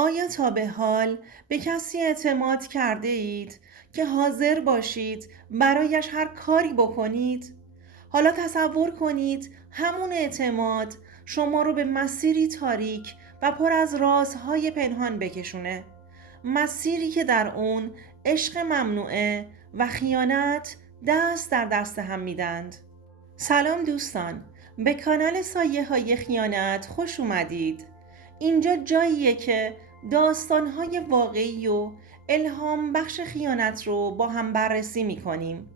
آیا تا به حال به کسی اعتماد کرده اید که حاضر باشید برایش هر کاری بکنید؟ حالا تصور کنید همون اعتماد شما رو به مسیری تاریک و پر از رازهای پنهان بکشونه. مسیری که در اون عشق ممنوعه و خیانت دست در دست هم میدند. سلام دوستان، به کانال سایه های خیانت خوش اومدید. اینجا جاییه که داستانهای واقعی و الهام بخش خیانت رو با هم بررسی میکنیم.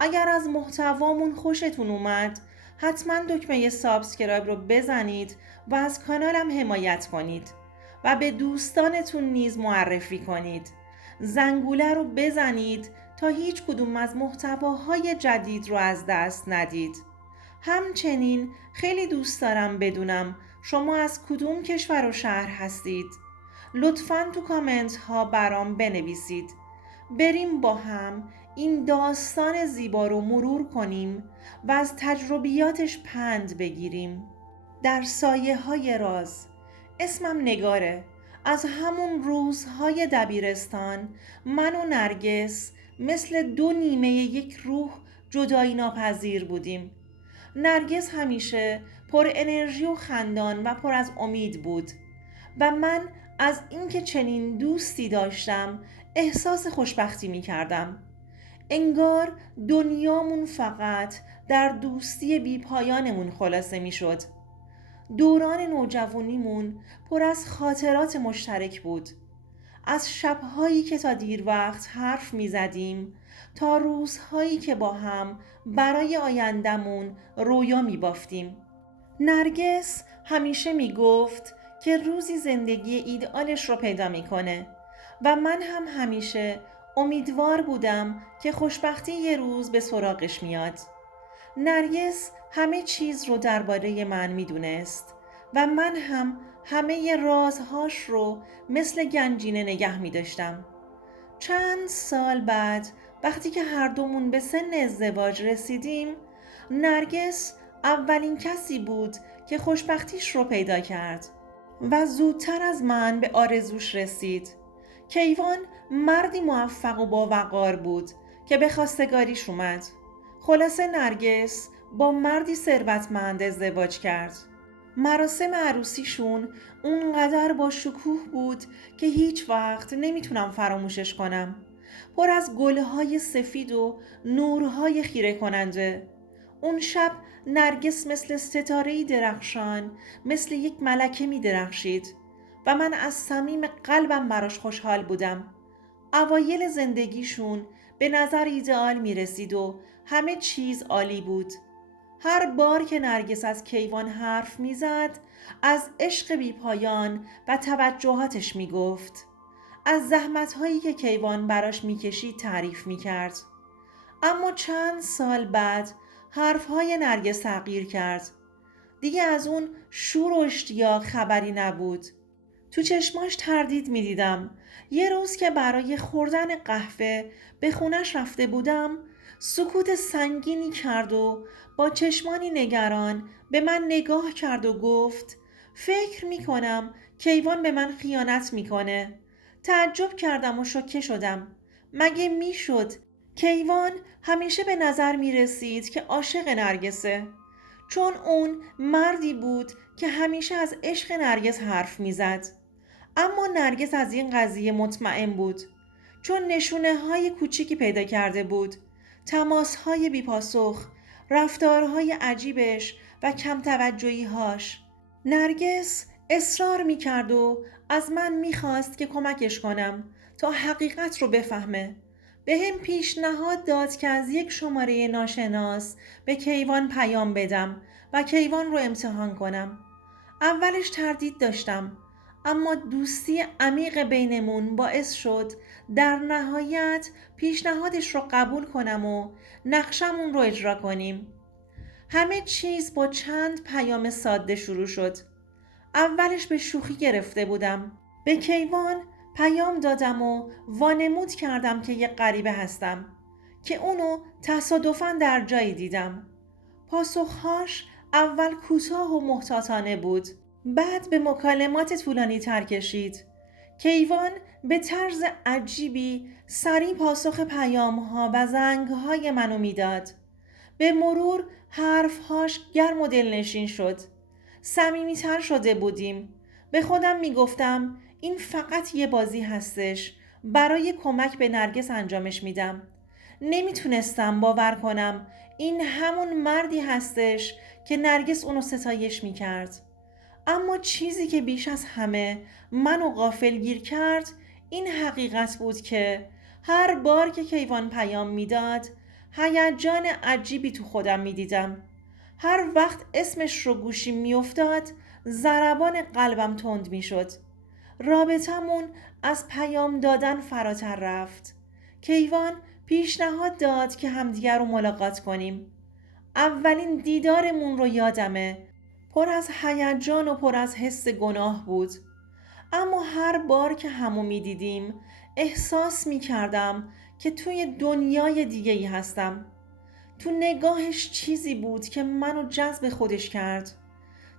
اگر از محتوامون خوشتون اومد حتما دکمه سابسکرایب رو بزنید و از کانالم حمایت کنید و به دوستانتون نیز معرفی کنید. زنگوله رو بزنید تا هیچ کدوم از محتواهای جدید رو از دست ندید. همچنین خیلی دوست دارم بدونم شما از کدوم کشور و شهر هستید. لطفاً تو کامنت ها برام بنویسید. بریم با هم این داستان زیبا رو مرور کنیم و از تجربیاتش پند بگیریم. در سایه های راز. اسمم نگاره. از همون روزهای دبیرستان من و نرگس مثل دو نیمه یک روح جدایی ناپذیر بودیم. نرگس همیشه پر انرژی و خندان و پر از امید بود و من از اینکه چنین دوستی داشتم احساس خوشبختی می کردم. انگار دنیامون فقط در دوستی بی پایانمون خلاصه می شد. دوران نوجوانیمون پر از خاطرات مشترک بود. از شبهایی که تا دیر وقت حرف می زدیم تا روزهایی که با هم برای آیندمون رویا می بافتیم. نرگس همیشه می گفت که روزی زندگی ایدئالش رو پیدا می کنه و من هم همیشه امیدوار بودم که خوشبختی یه روز به سراغش میاد. نرگس همه چیز رو درباره من می دونست و من هم همه رازهاش رو مثل گنجینه نگه می داشتم. چند سال بعد وقتی که هر دومون به سن ازدواج رسیدیم، نرگس اولین کسی بود که خوشبختیش رو پیدا کرد و زودتر از من به آرزوش رسید. کیوان مردی موفق و با وقار بود که به خواستگاریش اومد. خلاصه نرگس با مردی ثروتمند ازدواج کرد. مراسم عروسیشون اونقدر با شکوه بود که هیچ وقت نمیتونم فراموشش کنم. پر از گلهای سفید و نورهای خیره کننده. اون شب نرگس مثل ستاره‌ای درخشان، مثل یک ملکه می درخشید و من از صمیم قلبم براش خوشحال بودم. اوایل زندگیشون به نظر ایدئال می رسید و همه چیز عالی بود. هر بار که نرگس از کیوان حرف می زد، از عشق بی پایان و توجهاتش می گفت. از زحمت‌هایی که کیوان براش می کشید تعریف می کرد. اما چند سال بعد حرفهای نرگس تغییر کرد. دیگه از اون شور و اشتیاق خبری نبود. تو چشماش تردید می دیدم. یه روز که برای خوردن قهوه به خونش رفته بودم، سکوت سنگینی کرد و با چشمانی نگران به من نگاه کرد و گفت فکر می کنم کیوان به من خیانت می کنه. تعجب کردم و شوکه شدم. مگه می شد؟ کیوان همیشه به نظر می رسید که عاشق نرگسه، چون اون مردی بود که همیشه از عشق نرگس حرف می زد. اما نرگس از این قضیه مطمئن بود، چون نشونه های کوچیکی پیدا کرده بود. تماس های بی پاسخ، رفتارهای عجیبش و کم توجهی هاش. نرگس اصرار می کرد و از من می خواست که کمکش کنم تا حقیقت رو بفهمه. به هم پیشنهاد داد که از یک شماره ناشناس به کیوان پیام بدم و کیوان رو امتحان کنم. اولش تردید داشتم، اما دوستی عمیق بینمون باعث شد در نهایت پیشنهادش رو قبول کنم و نقشمون رو اجرا کنیم. همه چیز با چند پیام ساده شروع شد. اولش به شوخی گرفته بودم. به کیوان پیام دادم و وانمود کردم که یک غریبه هستم که اونو تصادفاً در جایی دیدم. پاسخهاش اول کوتاه و محتاطانه بود، بعد به مکالمات طولانی تر کشید. کیوان به طرز عجیبی سریع پاسخ پیام‌ها و زنگ‌های منو میداد. به مرور حرفهاش گرم و دلنشین شد. صمیمیتر شده بودیم. به خودم میگفتم این فقط یه بازی هستش. برای کمک به نرگس انجامش میدم. نمیتونستم باور کنم این همون مردی هستش که نرگس اونو ستایش میکرد. اما چیزی که بیش از همه منو غافلگیر کرد این حقیقت بود که هر بار که کیوان پیام میداد هیجان عجیبی تو خودم میدیدم. هر وقت اسمش رو گوشیم میافتاد ضربان قلبم تند میشد. رابطمون از پیام دادن فراتر رفت. کیوان پیشنهاد داد که همدیگر رو ملاقات کنیم. اولین دیدارمون رو یادمه، پر از هیجان و پر از حس گناه بود. اما هر بار که همو می دیدیم احساس می کردم که توی دنیای دیگه ای هستم. تو نگاهش چیزی بود که منو جذب خودش کرد.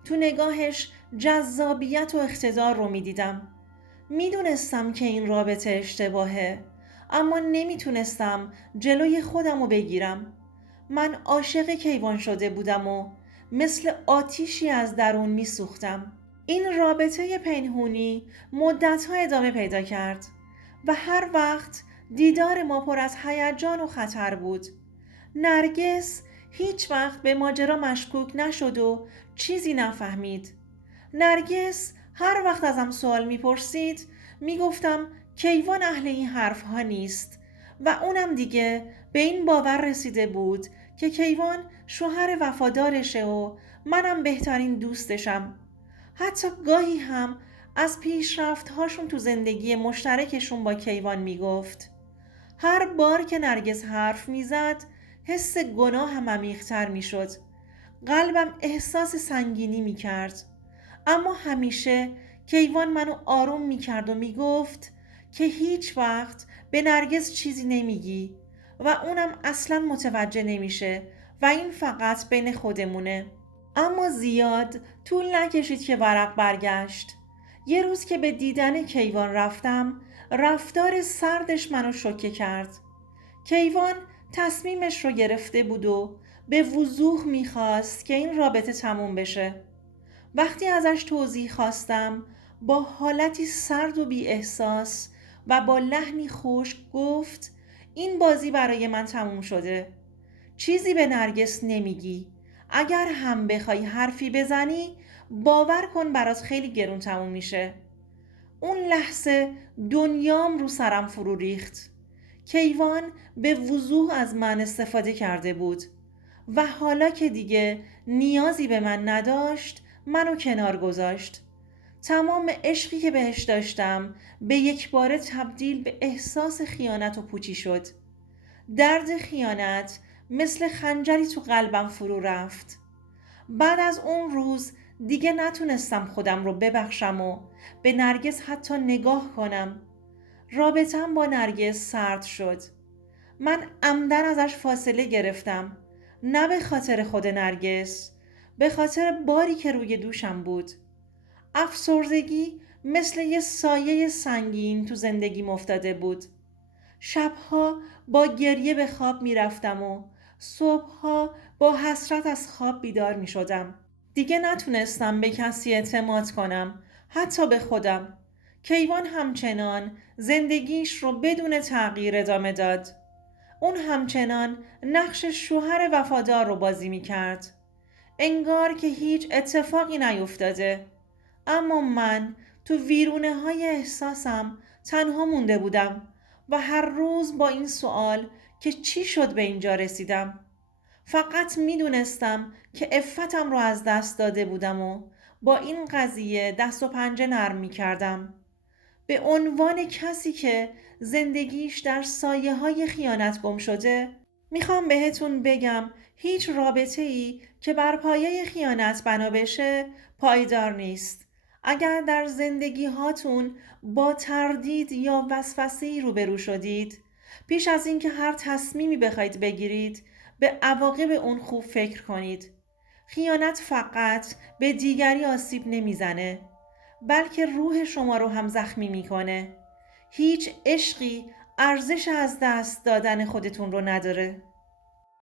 تو نگاهش جذابیت و اقتدار رو می دیدم. می دونستم که این رابطه اشتباهه، اما نمیتونستم جلوی خودم رو بگیرم. من عاشق کیوان شده بودم و مثل آتیشی از درون می سوختم. این رابطه پنهونی مدتها ادامه پیدا کرد و هر وقت دیدار ما پر از هیجان و خطر بود. نرگس هیچ وقت به ماجرا مشکوک نشد و چیزی نفهمید. نرگس هر وقت ازم سوال میپرسید میگفتم کیوان اهل این حرف ها نیست و اونم دیگه به این باور رسیده بود که کیوان شوهر وفادارشه و منم بهترین دوستشم. حتی گاهی هم از پیشرفت هاشون تو زندگی مشترکشون با کیوان میگفت. هر بار که نرگس حرف میزد حس گناه هم عمیق‌تر میشد. قلبم احساس سنگینی میکرد. اما همیشه کیوان منو آروم میکرد و میگفت که هیچ وقت به نرگس چیزی نمیگی و اونم اصلا متوجه نمیشه و این فقط بین خودمونه. اما زیاد طول نکشید که ورق برگشت. یه روز که به دیدن کیوان رفتم رفتار سردش منو شوکه کرد. کیوان تصمیمش رو گرفته بود و به وضوح میخواست که این رابطه تموم بشه. وقتی ازش توضیح خواستم با حالتی سرد و بی احساس و با لحنی خشک گفت این بازی برای من تموم شده. چیزی به نرگس نمیگی. اگر هم بخوای حرفی بزنی باور کن برات خیلی گرون تموم میشه. اون لحظه دنیام رو سرم فرو ریخت. کیوان به وضوح از من استفاده کرده بود و حالا که دیگه نیازی به من نداشت منو کنار گذاشت. تمام عشقی که بهش داشتم به یک باره تبدیل به احساس خیانت و پوچی شد. درد خیانت مثل خنجری تو قلبم فرو رفت. بعد از اون روز دیگه نتونستم خودم رو ببخشم و به نرگس حتی نگاه کنم. رابطم با نرگس سرد شد. من عمدن ازش فاصله گرفتم. نه به خاطر خود نرگس، به خاطر باری که روی دوشم بود. افسردگی مثل یه سایه سنگین تو زندگیم افتاده بود. شبها با گریه به خواب می رفتم و صبحها با حسرت از خواب بیدار می شدم. دیگه نتونستم به کسی اعتماد کنم، حتی به خودم. کیوان همچنان زندگیش رو بدون تغییر ادامه داد. اون همچنان نقش شوهر وفادار رو بازی می کرد. انگار که هیچ اتفاقی نیفتاده. اما من تو ویرونه های احساسم تنها مونده بودم و هر روز با این سوال که چی شد به اینجا رسیدم. فقط میدونستم که عفتم رو از دست داده بودم و با این قضیه دست و پنجه نرم می کردم. به عنوان کسی که زندگیش در سایه های خیانت گم شده میخوام بهتون بگم هیچ رابطه ای که بر پایه خیانت بنا بشه پایدار نیست. اگر در زندگی هاتون با تردید یا وسوسه‌ای روبرو شدید، پیش از اینکه هر تصمیمی بخواید بگیرید به عواقب اون خوب فکر کنید. خیانت فقط به دیگری آسیب نمیزنه بلکه روح شما رو هم زخمی میکنه. هیچ عشقی ارزش از دست دادن خودتون رو نداره.